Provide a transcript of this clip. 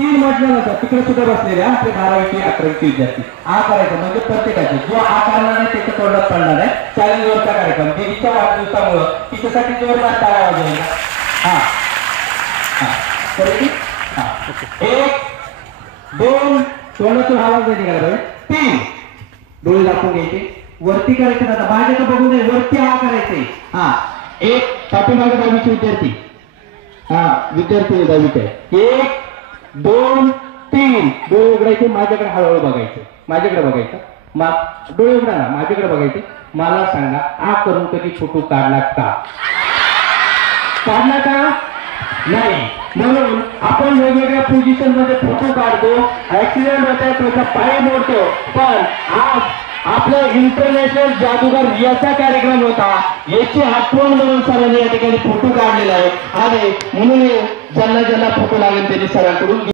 3 म्हटल्यानंतर तिकडे सुद्धा बसलेले आपले 12वी 11वी विद्यार्थी आ करायचं म्हणजे प्रत्येकाचे जो आ करणार नाही त्याच्या तोंडात पडणार आहे. चॅलेंजवरचा कार्यक्रम देवीच्या वाढदिवसामुळे तिच्यासाठी जोरदार टाळ्या वाजवायच्या. हा हा करेक्ट. हा 1 2 तोंडातून आवाज नाही निघाला पाहिजे. 3 डोळे दाखवून घ्यायचे वरती करायचे. आता माझ्याकडे बघून नाही वरती आ करायचे. हा 1 पाठीमागे 10वीचे विद्यार्थी. हा विद्यार्थी 10वीचे 1 2 3 डोळे उघडायचे माझ्याकडे हळूहळू बघायचे. माझ्याकडे बघायचं डोळे उघडा ना माझ्याकडे बघायचे. मला सांगा आ करून कधी फोटो काढला का? काढला का नाही. म्हणून आपण वेगवेगळ्या पोझिशन मध्ये फोटो काढतो. ऍक्सिडेंट होतात त्याचा पाय मोडतो. पण आज आपला इंटरनॅशनल जादूगार याचा कार्यक्रम होता. याची आठवण म्हणून सरांनी या ठिकाणी फोटो काढलेला आहे. आणि म्हणून ज्यांना ज्यांना फोटो लागेल त्यांनी सरांकडून